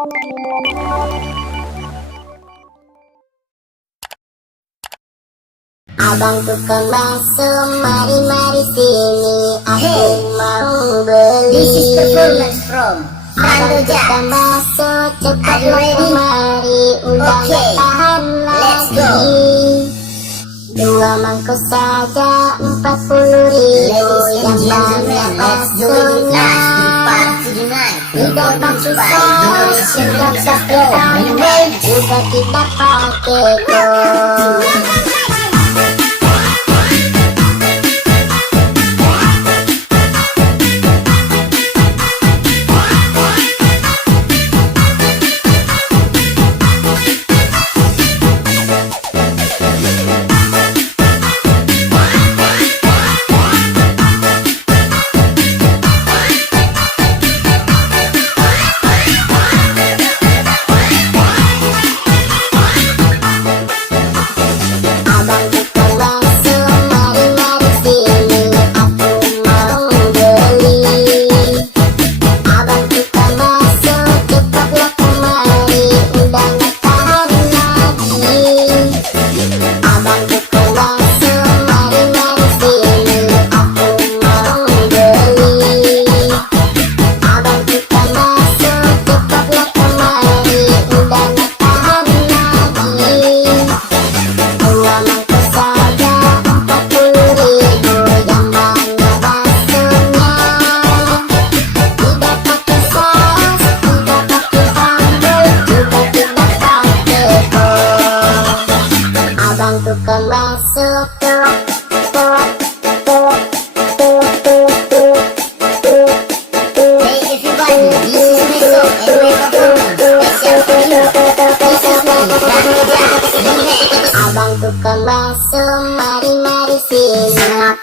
Abang tukang bakso, mari sini, aku mau beli. This is performance from Abang tukang bakso, cepatlah kemari, udah gak tahan Let's go. lagi. 2 mangkok saja 40.000, yang banyak baksonya. Tidak pakai saus, tidak pakai tambah, juga tidak pakai kol. Tukang bakso, abang tukang bakso, mari sini.